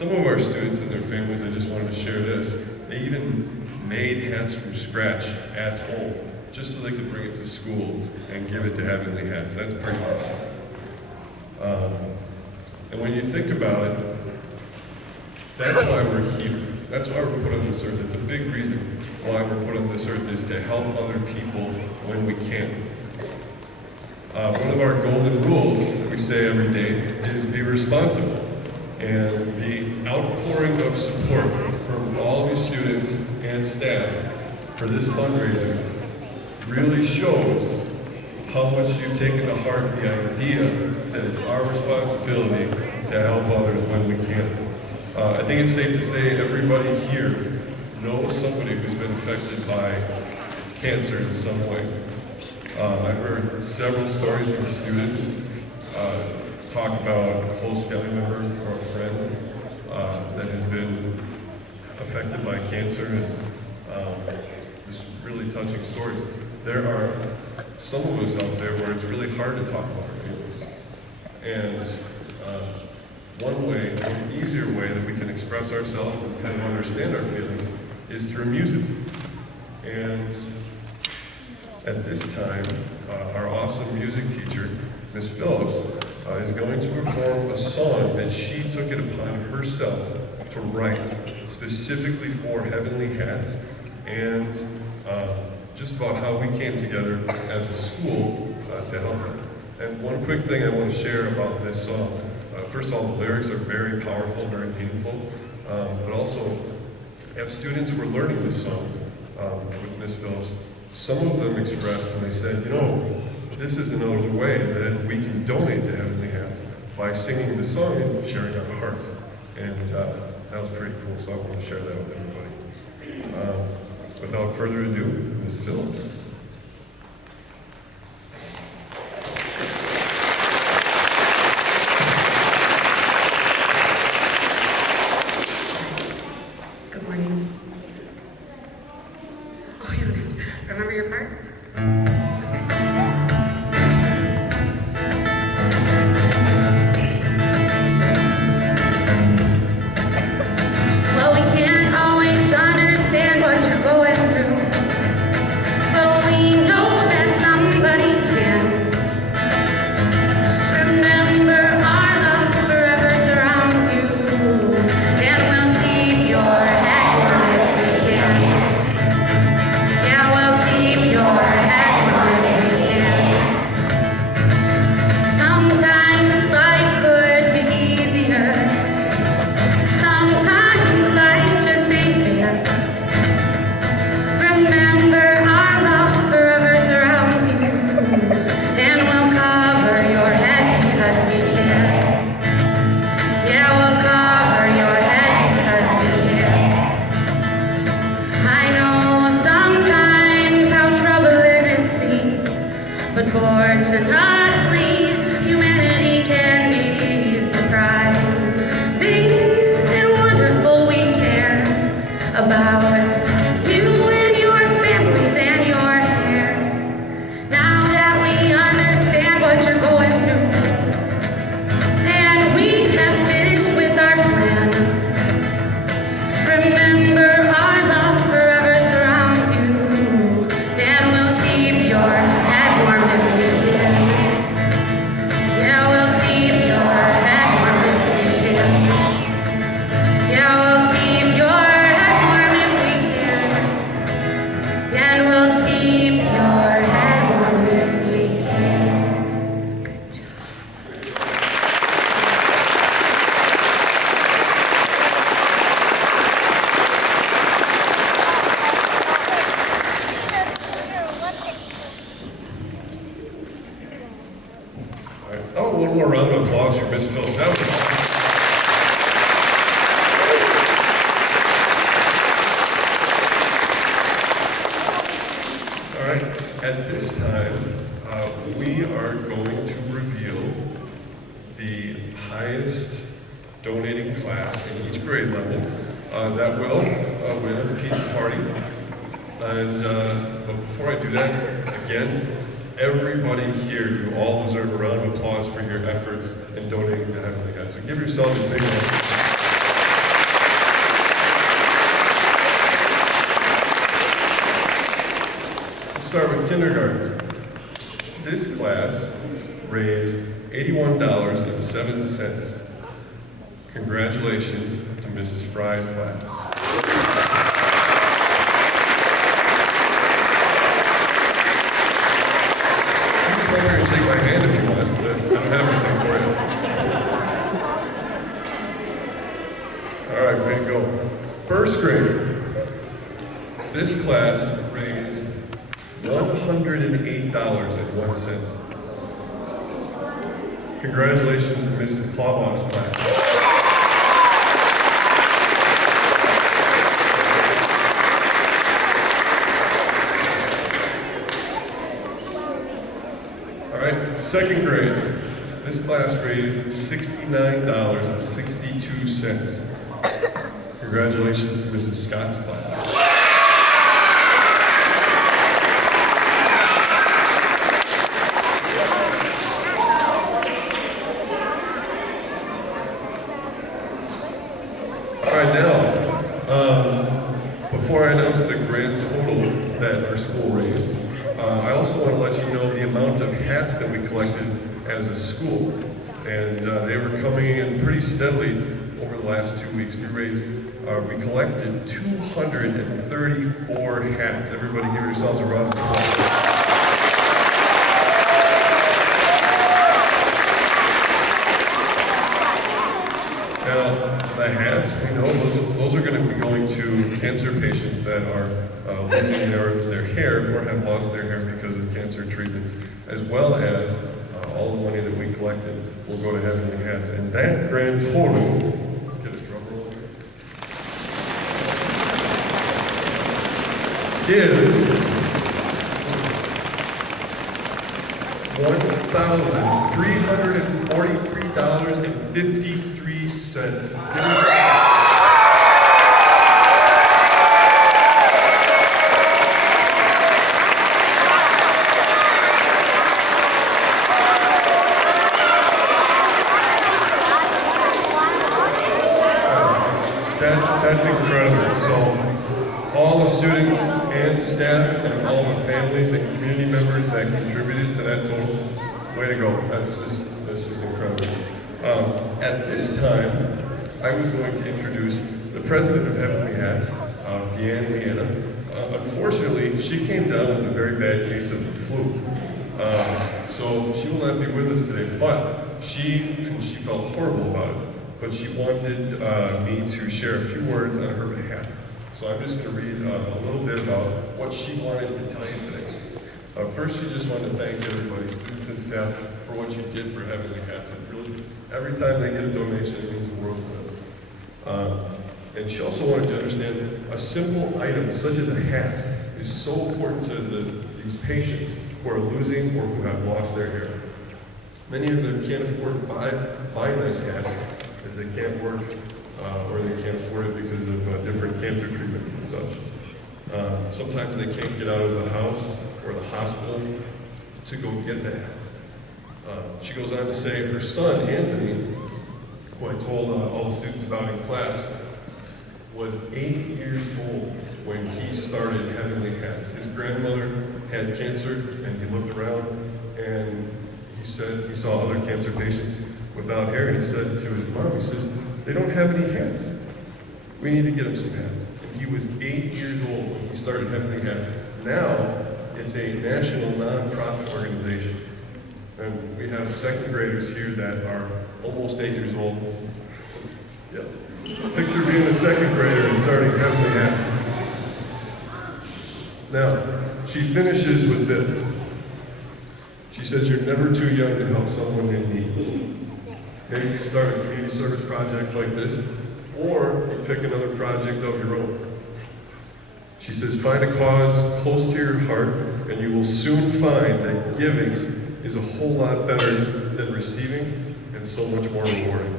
Some of our students and their families, I just wanted to share this, they even made hats from scratch at home, just so they could bring it to school and give it to Heavenly Hats. That's pretty awesome. And when you think about it, that's why we're here. That's why we're put on this earth. It's a big reason why we're put on this earth, is to help other people when we can. One of our golden rules that we say every day is be responsible. And the outpouring of support from all of you students and staff for this fundraiser really shows how much you've taken to heart the idea that it's our responsibility to help others when we can. I think it's safe to say everybody here knows somebody who's been affected by cancer in some way. I've heard several stories from students talk about a close family member or a friend that has been affected by cancer, and just really touching stories. There are some of us out there where it's really hard to talk about our feelings. And one way, an easier way that we can express ourselves and kind of understand our feelings is through music. And at this time, our awesome music teacher, Miss Phillips, is going to perform a song that she took it upon herself to write specifically for Heavenly Hats, and just about how we came together as a school to help her. And one quick thing I want to share about this song. First of all, the lyrics are very powerful, very meaningful, but also, as students were learning this song with Miss Phillips, some of them expressed, and they said, you know, this is another way that we can donate to Heavenly Hats by singing the song and sharing our heart. And that was pretty cool, so I want to share that with everybody. Without further ado, Ms. Phillips. Good morning. Oh, you remember your part? Well, we can't always understand what you're going through, but we know that somebody can. Remember, our love forever surrounds you, and we'll keep your head warm if we can. Yeah, we'll keep your head warm if we can. Sometimes life could be easier. Sometimes life just ain't fair. Remember, our love forever surrounds you, and we'll cover your head because we care. Yeah, we'll cover your head because we care. I know sometimes how troubling it seems, but fortunately, humanity can be surprising and wonderful. We care about you and your families and your hair. Now that we understand what you're going through, and we have finished with our plan, remember, our love forever surrounds you, and we'll keep your head warm if we can. Yeah, we'll keep your head warm if we can. Yeah, we'll keep your head warm if we can. And we'll keep your head warm if we can. Good job. All right. Oh, one more round of applause for Miss Phillips. That was awesome. All right, at this time, we are going to reveal the highest donating class in each grade level that will win a pizza party. And but before I do that, again, everybody here, you all deserve a round of applause for your efforts in donating to Heavenly Hats. So give yourself a big round. start with kindergarten. This class raised $81.07. Congratulations to Mrs. Fry's class. You can come here and shake my hand if you want, but I don't have anything for you. All right, way to go. First grade. This class raised $108.01. Congratulations to Mrs. Klauboff's class. All right, second grade. This class raised $69.62. Congratulations to Mrs. Scott's class. All right, now, before I announce the grand total that our school raised, I also want to let you know the amount of hats that we collected as a school. And they were coming in pretty steadily over the last 2 weeks. We collected 234 hats. Everybody give yourselves a round of applause. Now, the hats, we know those are going to be going to cancer patients that are losing their hair or have lost their hair because of cancer treatments, as well as all the money that we collected will go to Heavenly Hats. And that grand total, let's get a drum roll here, is $1,343.53. That's incredible. So all the students and staff and all the families and community members that contributed to that total, way to go. That's just incredible. At this time, I was going to introduce the president of Heavenly Hats, Deanne Leanna. Unfortunately, she came down with a very bad case of the flu. So she will not be with us today, but she felt horrible about it. But she wanted me to share a few words on her behalf. So I'm just going to read a little bit about what she wanted to tell you today. First, she just wanted to thank everybody, students and staff, for what you did for Heavenly Hats. And really, every time they get a donation, it means the world to them. And she also wanted you to understand a simple item, such as a hat, is so important to these patients who are losing or who have lost their hair. Many of them can't afford to buy nice hats, because they can't work or they can't afford it because of different cancer treatments and such. Sometimes they can't get out of the house or the hospital to go get the hats. She goes on to say her son, Anthony, who I told all the students about in class, was 8 years old when he started Heavenly Hats. His grandmother had cancer and he looked around and he said he saw other cancer patients without hair, and he said to his mom, he says, they don't have any hats. We need to get him some hats. And he was 8 years old when he started Heavenly Hats. Now, it's a national non-profit organization. And we have second graders here that are almost 8 years old. So, yeah. Picture being a second grader and starting Heavenly Hats. Now, she finishes with this. She says, you're never too young to help someone in need. Maybe you start a community service project like this, or you pick another project of your own. She says, find a cause close to your heart, and you will soon find that giving is a whole lot better than receiving and so much more rewarding.